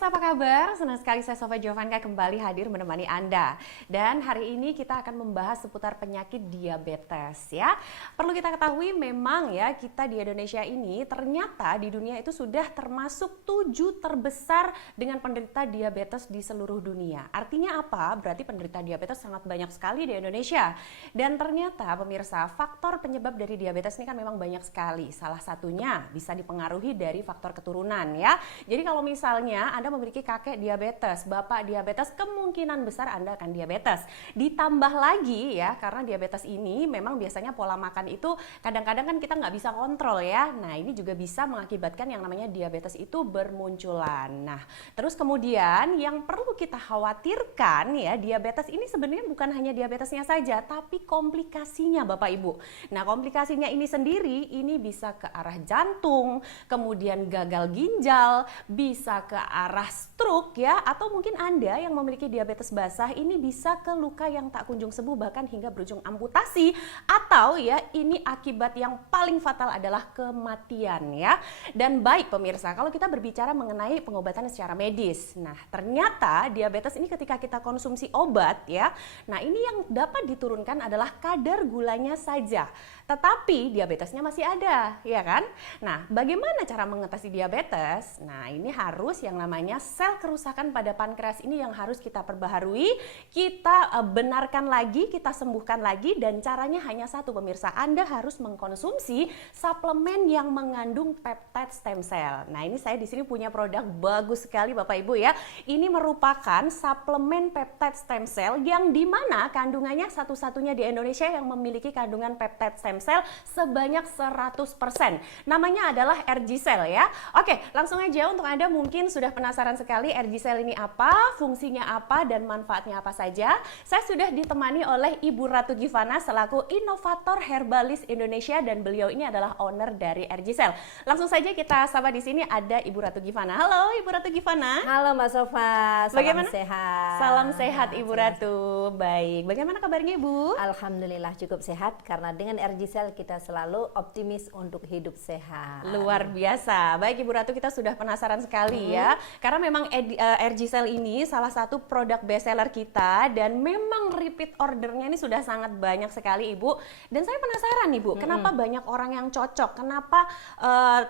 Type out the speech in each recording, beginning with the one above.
pemirsa, apa kabar? Senang sekali saya Sofia Jovanka kembali hadir menemani Anda. Dan hari ini kita akan membahas seputar penyakit diabetes ya. Perlu kita ketahui memang ya, kita di Indonesia ini ternyata di dunia itu sudah termasuk 7 terbesar dengan penderita diabetes di seluruh dunia. Artinya apa? Berarti penderita diabetes sangat banyak sekali di Indonesia. Dan ternyata pemirsa, faktor penyebab dari diabetes ini kan memang banyak sekali. Salah satunya bisa dipengaruhi dari faktor keturunan ya. Jadi kalau misalnya Anda memiliki kakek diabetes, bapak diabetes, kemungkinan besar Anda akan diabetes. Ditambah lagi ya, karena diabetes ini memang biasanya pola makan itu kadang-kadang kan kita nggak bisa kontrol ya. Nah ini juga bisa mengakibatkan yang namanya diabetes itu bermunculan. Nah terus kemudian yang perlu kita khawatirkan ya, diabetes ini sebenarnya bukan hanya diabetesnya saja, tapi komplikasinya Bapak Ibu. Nah komplikasinya ini sendiri, ini bisa ke arah jantung, kemudian gagal ginjal, bisa ke arah stroke ya, atau mungkin Anda yang memiliki diabetes basah ini bisa ke luka yang tak kunjung sembuh bahkan hingga berujung amputasi, atau ya ini akibat yang paling fatal adalah kematian ya. Dan baik pemirsa, kalau kita berbicara mengenai pengobatan secara medis, nah ternyata diabetes ini ketika kita konsumsi obat ya, nah ini yang dapat diturunkan adalah kadar gulanya saja, tetapi diabetesnya masih ada ya kan. Nah bagaimana cara mengatasi diabetes? Nah ini harus yang namanya sel kerusakan pada pankreas ini yang harus kita perbaharui, kita benarkan lagi, kita sembuhkan lagi, dan caranya hanya satu pemirsa, Anda harus mengkonsumsi suplemen yang mengandung peptide stem cell. Nah ini saya di sini punya produk bagus sekali Bapak Ibu ya. Ini merupakan suplemen peptide stem cell yang dimana kandungannya satu-satunya di Indonesia yang memiliki kandungan peptide stem cell sebanyak 100%. Namanya adalah RG-Cell ya. Oke, langsung aja untuk Anda mungkin sudah penasaran sekali RG-Cell ini apa, fungsinya apa, dan manfaatnya apa saja. Saya sudah ditemani oleh Ibu Ratu Givana selaku inovator herbalis Indonesia dan beliau ini adalah owner dari RG-Cell. Langsung saja kita sapa di sini ada Ibu Ratu Givana. Halo Ibu Ratu Givana. Halo Mbak Sofa, salam Bagaimana? sehat. Salam sehat Ibu Ratu. Baik, bagaimana kabarnya Ibu? Alhamdulillah cukup sehat karena dengan RG-Cell kita selalu optimis untuk hidup sehat. Luar biasa. Baik Ibu Ratu, kita sudah penasaran sekali ya. Karena memang RG-Cell ini salah satu produk best seller kita dan memang repeat ordernya ini sudah sangat banyak sekali Ibu. Dan saya penasaran Ibu, kenapa banyak orang yang cocok? Kenapa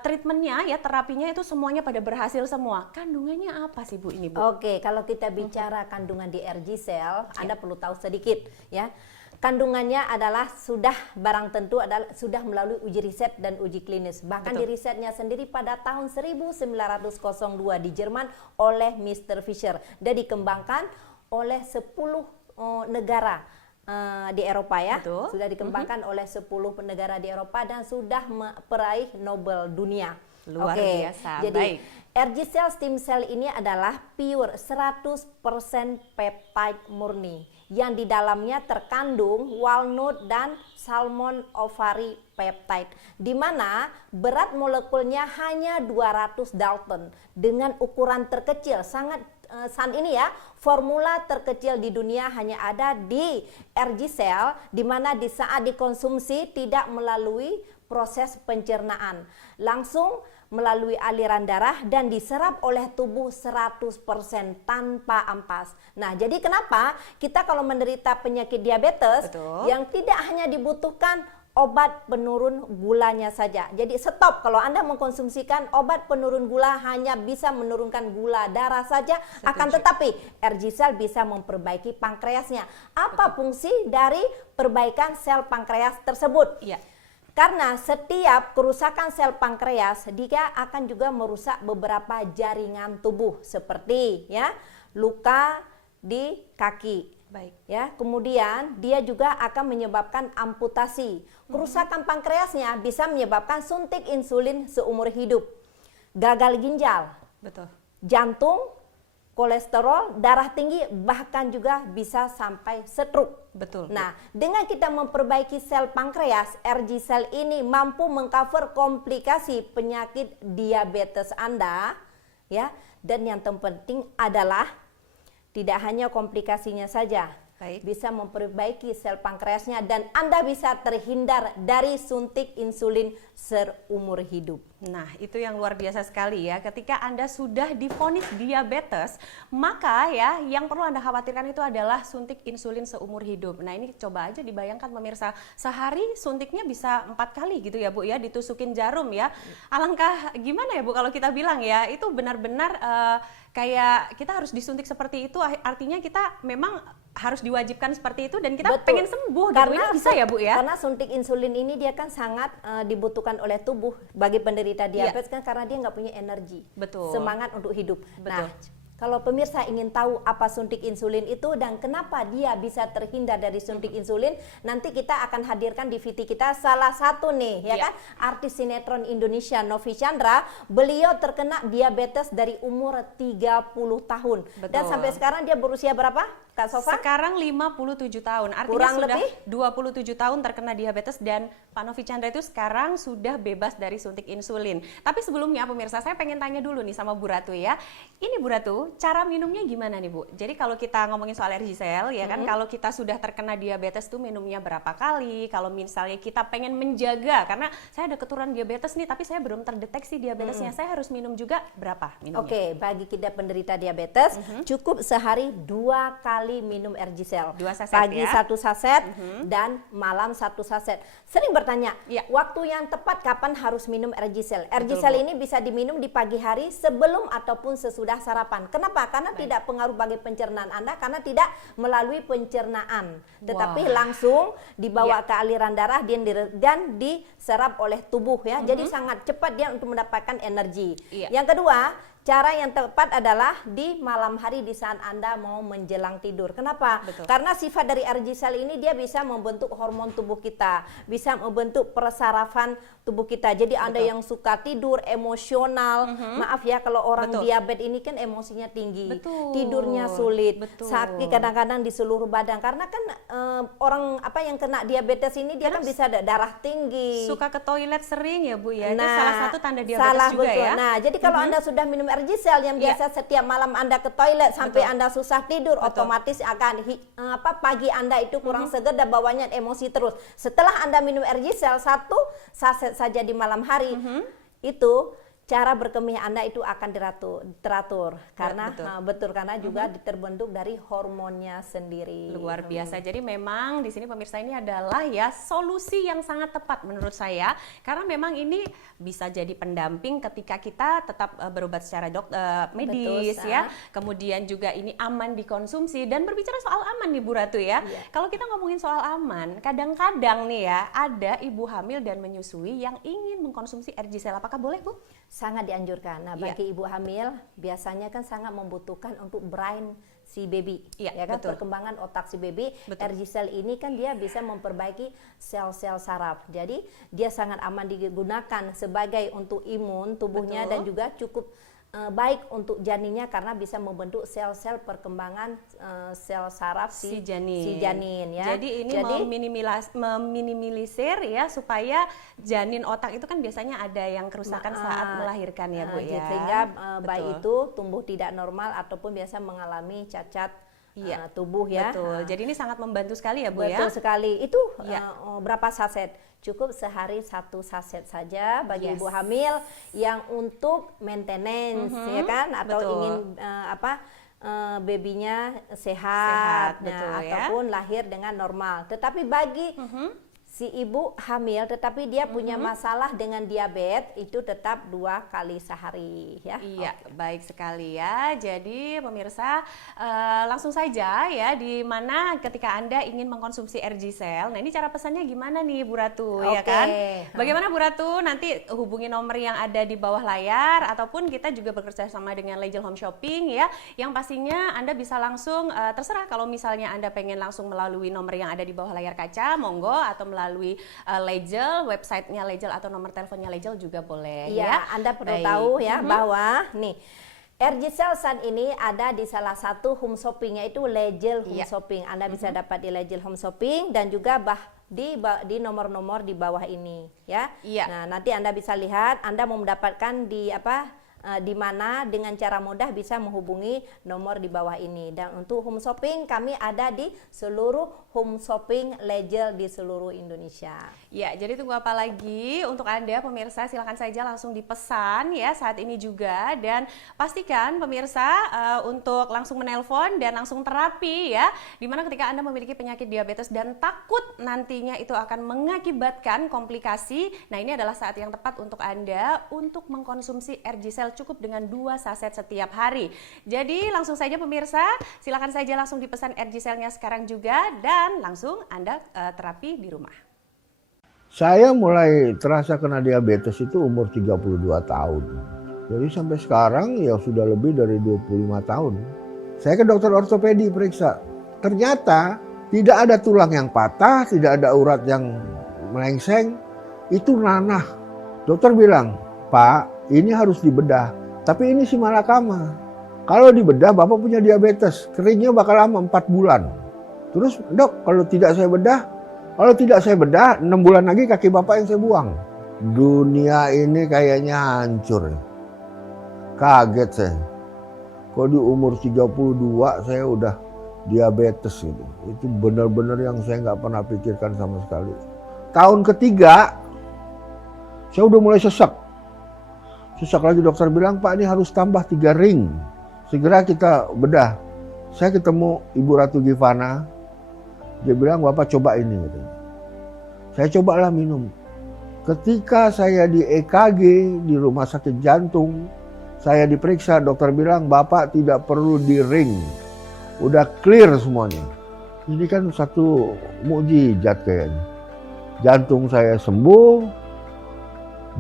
treatmentnya ya, terapinya itu semuanya pada berhasil semua? Kandungannya apa sih Bu ini Bu? Oke, kalau kita bicara kandungan di RG-Cell, Anda perlu tahu sedikit ya. Kandungannya adalah sudah barang tentu adalah sudah melalui uji riset dan uji klinis. Bahkan di risetnya sendiri pada tahun 1902 di Jerman oleh Mr. Fischer dan dikembangkan oleh 10 negara di Eropa ya. Sudah dikembangkan oleh 10 negara di Eropa dan sudah meraih Nobel dunia. Luar biasa. Jadi baik. RG-Cell stem cell ini adalah pure 100% peptide murni yang di dalamnya terkandung walnut dan salmon ovary peptide, di mana berat molekulnya hanya 200 Dalton dengan ukuran terkecil. Saat ini ya, formula terkecil di dunia hanya ada di RG-Cell, di mana di saat dikonsumsi tidak melalui proses pencernaan, langsung melalui aliran darah dan diserap oleh tubuh 100% tanpa ampas. Nah, jadi kenapa kita kalau menderita penyakit diabetes yang tidak hanya dibutuhkan obat penurun gulanya saja. Jadi stop, kalau Anda mengkonsumsikan obat penurun gula hanya bisa menurunkan gula darah saja. Akan tetapi RG-Cell bisa memperbaiki pankreasnya. Apa fungsi dari perbaikan sel pankreas tersebut? Iya. Karena setiap kerusakan sel pankreas dia akan juga merusak beberapa jaringan tubuh seperti ya luka di kaki. Baik. Ya, kemudian dia juga akan menyebabkan amputasi. Kerusakan pankreasnya bisa menyebabkan suntik insulin seumur hidup. Gagal ginjal. Betul. Jantung, kolesterol, darah tinggi, bahkan juga bisa sampai stroke. Betul. Nah, dengan kita memperbaiki sel pankreas, RG-Cell ini mampu mengcover komplikasi penyakit diabetes Anda, ya. Dan yang terpenting adalah tidak hanya komplikasinya saja, Baik. bisa memperbaiki sel pankreasnya, dan Anda bisa terhindar dari suntik insulin seumur hidup. Nah, itu yang luar biasa sekali ya. Ketika Anda sudah divonis diabetes, maka ya yang perlu Anda khawatirkan itu adalah suntik insulin seumur hidup. Nah, ini coba aja dibayangkan pemirsa, sehari suntiknya bisa 4 kali gitu ya Bu ya, ditusukin jarum ya. Alangkah gimana ya Bu kalau kita bilang ya, itu benar-benar kayak kita harus disuntik seperti itu, artinya kita memang harus diwajibkan seperti itu dan kita Betul. pengen sembuh gitu. Ini bisa ya Bu ya? Karena suntik insulin ini dia kan sangat dibutuhkan oleh tubuh bagi penderita diabetes kan, karena dia nggak punya energi, Betul. semangat untuk hidup. Betul. Nah, kalau pemirsa ingin tahu apa suntik insulin itu dan kenapa dia bisa terhindar dari suntik insulin, nanti kita akan hadirkan di VT kita salah satu nih, ya kan, artis sinetron Indonesia Novi Chandra. Beliau terkena diabetes dari umur 30 tahun. Betul. Dan sampai sekarang dia berusia berapa, Kak Sofa? Sekarang 57 tahun, artinya Kurang sudah lebih? 27 tahun terkena diabetes, dan Pak Novi Chandra itu sekarang sudah bebas dari suntik insulin. Tapi sebelumnya pemirsa, saya pengen tanya dulu nih sama Bu Ratu ya. Ini Bu Ratu, cara minumnya gimana nih Bu? Jadi kalau kita ngomongin soal Ergisel ya kan, kalau kita sudah terkena diabetes tuh minumnya berapa kali? Kalau misalnya kita pengen menjaga, karena saya ada keturunan diabetes nih, tapi saya belum terdeteksi diabetesnya, saya harus minum juga berapa minumnya? Oke, bagi kita penderita diabetes, cukup sehari 2 kali minum Ergisel. 2 saset Pagi ya? 1 saset dan malam 1 saset. Sering bertanya, Ya. waktu yang tepat kapan harus minum Ergisel? Ergisel Bu. ini bisa diminum di pagi hari sebelum ataupun sesudah sarapan. Kenapa? Karena tidak pengaruh bagi pencernaan Anda, karena tidak melalui pencernaan, tetapi langsung dibawa ke aliran darah dan diserap oleh tubuh ya. Jadi sangat cepat dia untuk mendapatkan energi. Yang kedua, cara yang tepat adalah di malam hari di saat Anda mau menjelang tidur. Kenapa? Betul. Karena sifat dari Ergisel ini dia bisa membentuk hormon tubuh kita, bisa membentuk persarafan tubuh kita. Jadi Anda yang suka tidur emosional, maaf ya kalau orang diabetes ini kan emosinya tinggi, tidurnya sulit, sakit kadang-kadang di seluruh badan. Karena kan orang yang kena diabetes ini dia kan bisa darah tinggi, suka ke toilet sering ya Bu ya. Itu Nah, salah satu tanda diabetes juga betul. ya. Nah, jadi kalau Anda sudah minum Ergisel yang biasa setiap malam Anda ke toilet sampai Anda susah tidur, otomatis akan pagi Anda itu kurang seger dan bawaannya emosi terus. Setelah Anda minum Ergisel 1 saset saja di malam hari, itu cara berkemih Anda itu akan teratur karena karena juga terbentuk dari hormonnya sendiri. Luar biasa. Jadi memang di sini pemirsa ini adalah ya solusi yang sangat tepat menurut saya, karena memang ini bisa jadi pendamping ketika kita tetap berobat secara medis ya. Kemudian juga ini aman dikonsumsi, dan berbicara soal aman nih Bu Ratu ya. Kalau kita ngomongin soal aman, kadang-kadang nih ya ada ibu hamil dan menyusui yang ingin mengkonsumsi Ergisel. Apakah boleh Bu? Sangat dianjurkan. Nah, bagi ibu hamil biasanya kan sangat membutuhkan untuk brain si baby, ya kan, perkembangan otak si baby. Ergisel ini kan dia bisa memperbaiki sel-sel saraf. Jadi dia sangat aman digunakan sebagai untuk imun tubuhnya dan juga cukup baik untuk janinnya karena bisa membentuk sel-sel perkembangan sel saraf si janin ya. Jadi ini meminimalisir ya supaya janin otak itu kan biasanya ada yang kerusakan saat melahirkan ya Bu ya. Sehingga bayi itu tumbuh tidak normal ataupun biasa mengalami cacat tubuh ya. Betul. Jadi ini sangat membantu sekali ya Bu ya. Betul sekali. Itu berapa saset? Cukup sehari 1 saset saja bagi ibu hamil yang untuk maintenance ya kan, atau ingin babynya sehat ataupun lahir dengan normal. Tetapi bagi si ibu hamil tetapi dia punya masalah dengan diabetes, itu tetap 2 kali sehari ya. Iya, baik sekali ya. Jadi pemirsa langsung saja ya, di mana ketika Anda ingin mengkonsumsi Ergisel. Nah, ini cara pesannya gimana nih Bu Ratu ya kan? Bagaimana Bu Ratu? Nanti hubungi nomor yang ada di bawah layar, ataupun kita juga bekerja sama dengan Legel Home Shopping ya. Yang pastinya Anda bisa langsung terserah, kalau misalnya Anda pengen langsung melalui nomor yang ada di bawah layar kaca, monggo, atau melalui Legel, websitenya Legel atau nomor teleponnya Legel juga boleh ya. Anda perlu tahu ya bahwa nih Ergisel saat ini ada di salah satu home shopping, yaitu Legel Home Shopping. Anda bisa dapat di Legel Home Shopping dan juga di nomor-nomor di bawah ini ya. Nah, nanti Anda bisa lihat, Anda mau mendapatkan di di mana dengan cara mudah bisa menghubungi nomor di bawah ini. Dan untuk home shopping kami ada di seluruh home shopping legal di seluruh Indonesia. Ya, jadi tunggu apa lagi? Untuk Anda pemirsa silakan saja langsung dipesan ya saat ini juga, dan pastikan pemirsa untuk langsung menelpon dan langsung terapi ya. Dimana ketika Anda memiliki penyakit diabetes dan takut nantinya itu akan mengakibatkan komplikasi, nah ini adalah saat yang tepat untuk Anda untuk mengkonsumsi RG-Cell cukup dengan 2 saset setiap hari. Jadi langsung saja pemirsa, silakan saja langsung dipesan RG-Cell-nya sekarang juga dan langsung Anda terapi di rumah. Saya mulai terasa kena diabetes itu umur 32 tahun. Jadi sampai sekarang ya sudah lebih dari 25 tahun. Saya ke dokter ortopedi periksa. Ternyata tidak ada tulang yang patah, tidak ada urat yang melengseng. Itu nanah. Dokter bilang, "Pak, ini harus dibedah. Tapi ini si malakama. Kalau dibedah Bapak punya diabetes. Keringnya bakal lama 4 bulan." Terus, "Dok, kalau tidak saya bedah, 6 bulan lagi kaki Bapak yang saya buang." Dunia ini kayaknya hancur. Kaget saya. Kok di umur 32 saya udah diabetes gitu. Itu benar-benar yang saya nggak pernah pikirkan sama sekali. Tahun ketiga, saya udah mulai sesak. Sesak lagi, dokter bilang, "Pak, ini harus tambah 3 ring. Segera kita bedah." Saya ketemu Ibu Ratu Givana. Dia bilang, "Bapak coba ini." Gitu. Saya cobalah minum. Ketika saya di EKG di rumah sakit jantung, saya diperiksa, dokter bilang, "Bapak tidak perlu di ring. Udah clear semuanya." Ini kan satu mukjizat kayaknya. Jantung saya sembuh,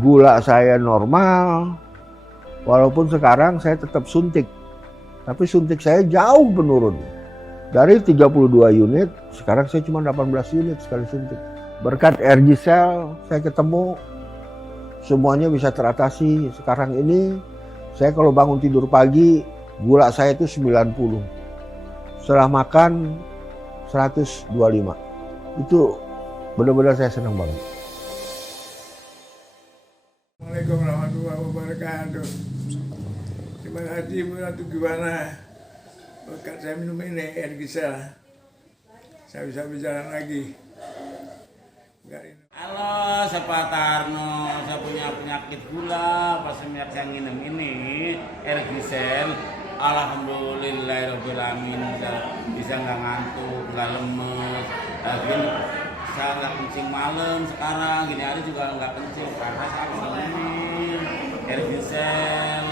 gula saya normal, walaupun sekarang saya tetap suntik. Tapi suntik saya jauh menurun. Dari 32 unit, sekarang saya cuma 18 unit sekali suntik. Berkat RG-Cell, saya ketemu, semuanya bisa teratasi. Sekarang ini, saya kalau bangun tidur pagi, gula saya itu 90. Setelah makan, 125. Itu benar-benar saya senang banget. Assalamualaikum warahmatullahi wabarakatuh. Terima kasih Bu Ratu Givana. Berkat saya minum ini RG-Cell, saya bisa berjalan lagi. Halo, saya Pak Tarno. Saya punya penyakit gula. Pas semenjak saya minum ini RG-Cell, alhamdulillahirobbilalamin, bisa nggak ngantuk, nggak lemes. Lagi saya nggak kencing malam sekarang. Gini hari juga nggak kencing karena saya minum RG-Cell.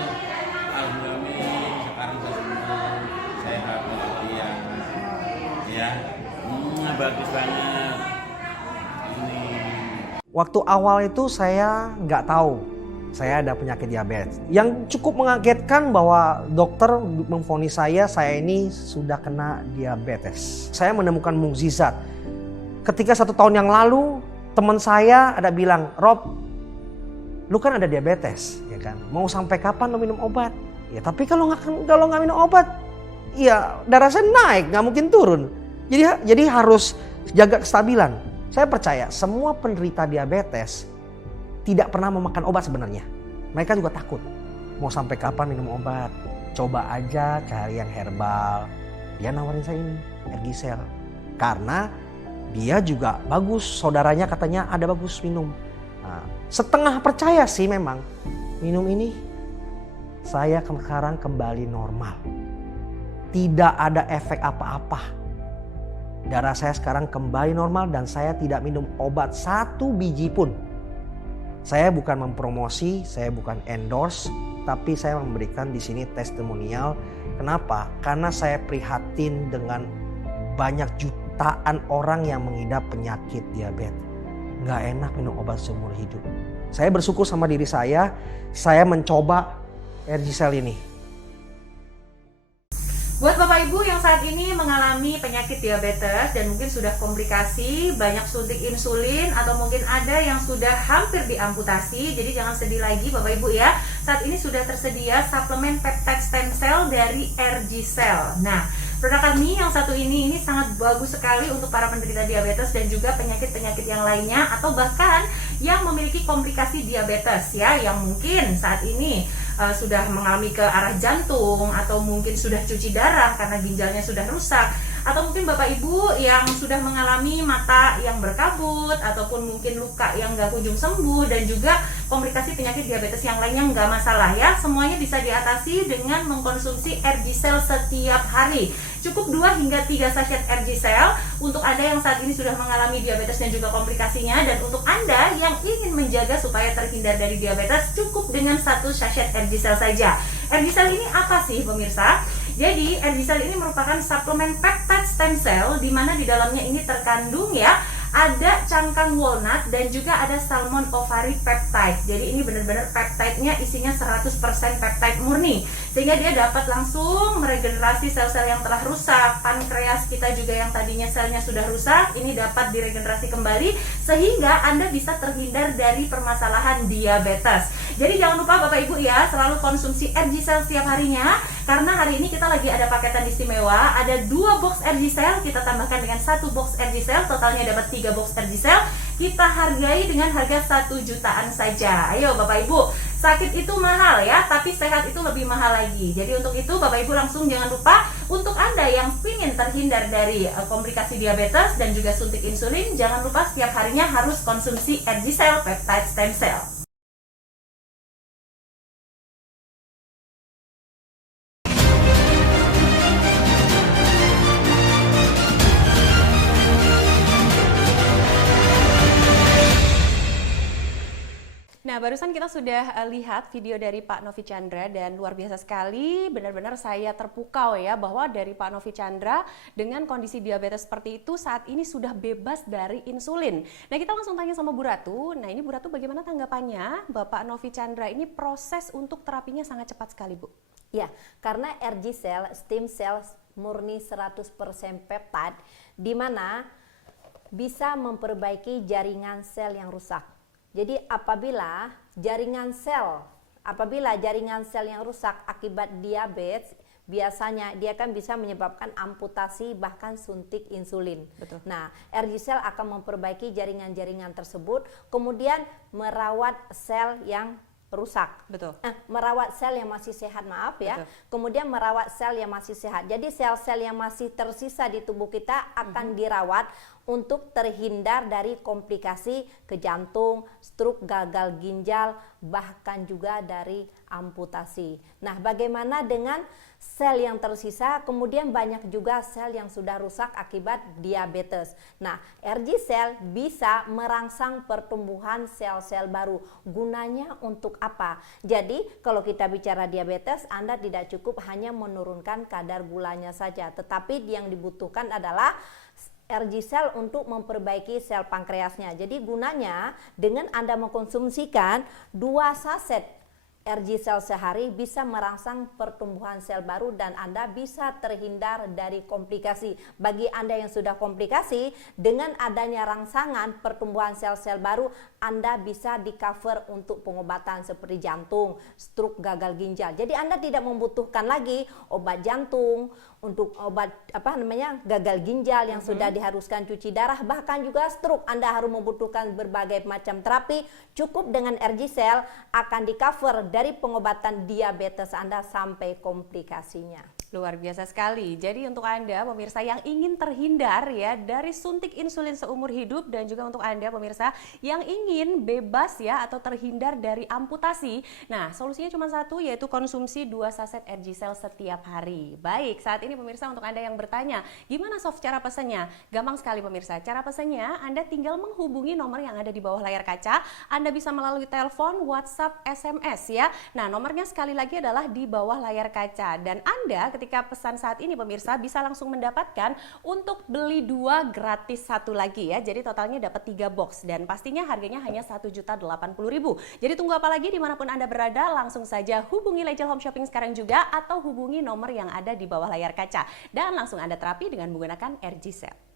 Alhamdulillah, sekarang saya sembuh. Saya nggak kemudian, ya, bagus banget. Waktu awal itu saya nggak tahu saya ada penyakit diabetes. Yang cukup mengagetkan bahwa dokter memvonis saya ini sudah kena diabetes. Saya menemukan mukjizat. Ketika 1 tahun yang lalu teman saya ada bilang, "Rob, lu kan ada diabetes, ya kan? Mau sampai kapan lu minum obat?" Ya tapi kalau nggak minum obat, ya darah saya naik, nggak mungkin turun. Jadi harus jaga kestabilan. Saya percaya semua penderita diabetes tidak pernah memakan obat sebenarnya. Mereka juga takut. Mau sampai kapan minum obat? Coba aja cari yang herbal. Dia nawarin saya ini, RG-Cell. Karena dia juga bagus, saudaranya katanya ada bagus minum. Nah, setengah percaya sih memang. Minum ini, saya sekarang kembali normal. Tidak ada efek apa-apa. Darah saya sekarang kembali normal dan saya tidak minum obat 1 biji pun. Saya bukan mempromosi, saya bukan endorse, tapi saya memberikan di sini testimonial. Kenapa? Karena saya prihatin dengan banyak jutaan orang yang mengidap penyakit diabetes. Nggak enak minum obat seumur hidup. Saya bersyukur sama diri saya mencoba RG-Cell ini. Buat Bapak Ibu yang saat ini mengalami penyakit diabetes dan mungkin sudah komplikasi, banyak suntik insulin atau mungkin ada yang sudah hampir diamputasi, jadi jangan sedih lagi Bapak Ibu ya. Saat ini sudah tersedia suplemen peptide stem cell dari RG-Cell. Nah, Produk kami yang satu ini sangat bagus sekali untuk para penderita diabetes dan juga penyakit-penyakit yang lainnya atau bahkan yang memiliki komplikasi diabetes ya, yang mungkin saat ini sudah mengalami ke arah jantung atau mungkin sudah cuci darah karena ginjalnya sudah rusak, atau mungkin Bapak Ibu yang sudah mengalami mata yang berkabut ataupun mungkin luka yang nggak kunjung sembuh dan juga komplikasi penyakit diabetes yang lainnya nggak masalah ya, semuanya bisa diatasi dengan mengkonsumsi RG-Cell setiap hari. Cukup 2 hingga 3 sachet RG-Cell untuk Anda yang saat ini sudah mengalami diabetes dan juga komplikasinya, dan untuk Anda yang ingin menjaga supaya terhindar dari diabetes cukup dengan 1 sachet RG-Cell saja. RG-Cell ini apa sih pemirsa? Jadi RG-Cell ini merupakan suplemen peptide stem cell di mana di dalamnya ini terkandung ya ada cangkang walnut dan juga ada salmon ovary peptide. Jadi ini benar-benar peptide-nya isinya 100% peptide murni, sehingga dia dapat langsung meregenerasi sel-sel yang telah rusak. Pankreas kita juga yang tadinya selnya sudah rusak, ini dapat diregenerasi kembali sehingga Anda bisa terhindar dari permasalahan diabetes. Jadi jangan lupa Bapak Ibu ya, selalu konsumsi RG-Cell setiap harinya, karena hari ini kita lagi ada paketan istimewa, ada 2 box RG-Cell, kita tambahkan dengan 1 box RG-Cell, totalnya dapat 3 box RG-Cell, kita hargai dengan harga 1 jutaan saja. Ayo Bapak Ibu, sakit itu mahal ya, tapi sehat itu lebih mahal lagi. Jadi untuk itu Bapak Ibu langsung jangan lupa, untuk Anda yang ingin terhindar dari komplikasi diabetes dan juga suntik insulin, jangan lupa setiap harinya harus konsumsi RG-Cell Peptide Stem Cell. Nah, barusan kita sudah lihat video dari Pak Novi Chandra dan luar biasa sekali, benar-benar saya terpukau ya bahwa dari Pak Novi Chandra dengan kondisi diabetes seperti itu saat ini sudah bebas dari insulin. Nah, kita langsung tanya sama Bu Ratu. Nah, ini Bu Ratu bagaimana tanggapannya Bapak Novi Chandra ini, proses untuk terapinya sangat cepat sekali, Bu? Ya, karena RG-Cell stem cell murni 100% peptide di mana bisa memperbaiki jaringan sel yang rusak. Jadi apabila jaringan sel yang rusak akibat diabetes, biasanya dia kan bisa menyebabkan amputasi bahkan suntik insulin. Betul. Nah, RG-Cell akan memperbaiki jaringan-jaringan tersebut, kemudian merawat sel yang rusak. Betul. Merawat sel yang masih sehat, maaf ya. Betul. Kemudian merawat sel yang masih sehat. Jadi sel-sel yang masih tersisa di tubuh kita akan dirawat untuk terhindar dari komplikasi ke jantung, stroke, gagal ginjal, bahkan juga dari amputasi. Nah, bagaimana dengan sel yang tersisa? Kemudian banyak juga sel yang sudah rusak akibat diabetes. Nah, RG-Cell bisa merangsang pertumbuhan sel-sel baru. Gunanya untuk apa? Jadi, kalau kita bicara diabetes, Anda tidak cukup hanya menurunkan kadar gulanya saja, tetapi yang dibutuhkan adalah RG-Cell untuk memperbaiki sel pankreasnya. Jadi gunanya dengan Anda mengkonsumsikan 2 saset RG-Cell sehari bisa merangsang pertumbuhan sel baru dan Anda bisa terhindar dari komplikasi. Bagi Anda yang sudah komplikasi, dengan adanya rangsangan pertumbuhan sel-sel baru, Anda bisa di-cover untuk pengobatan seperti jantung, stroke, gagal ginjal. Jadi Anda tidak membutuhkan lagi obat jantung, untuk obat gagal ginjal yang sudah diharuskan cuci darah, bahkan juga stroke. Anda harus membutuhkan berbagai macam terapi. Cukup dengan RG-Cell akan di-cover dari pengobatan diabetes Anda sampai komplikasinya. Luar biasa sekali. Jadi untuk Anda pemirsa yang ingin terhindar ya dari suntik insulin seumur hidup, dan juga untuk Anda pemirsa yang ingin bebas ya atau terhindar dari amputasi. Nah, solusinya cuma satu, yaitu konsumsi 2 saset RG-Cell setiap hari. Baik, saat ini pemirsa untuk Anda yang bertanya, gimana Sof cara pesannya? Gampang sekali pemirsa. Cara pesannya Anda tinggal menghubungi nomor yang ada di bawah layar kaca. Anda bisa melalui telepon, WhatsApp, SMS ya. Nah, nomornya sekali lagi adalah di bawah layar kaca, dan Anda ketika pesan saat ini pemirsa bisa langsung mendapatkan untuk beli 2 gratis 1 lagi ya. Jadi totalnya dapat 3 box dan pastinya harganya hanya Rp1.080.000. Jadi tunggu apa lagi, dimanapun Anda berada langsung saja hubungi Legel Home Shopping sekarang juga, atau hubungi nomor yang ada di bawah layar kaca dan langsung Anda terapi dengan menggunakan RG-Cell.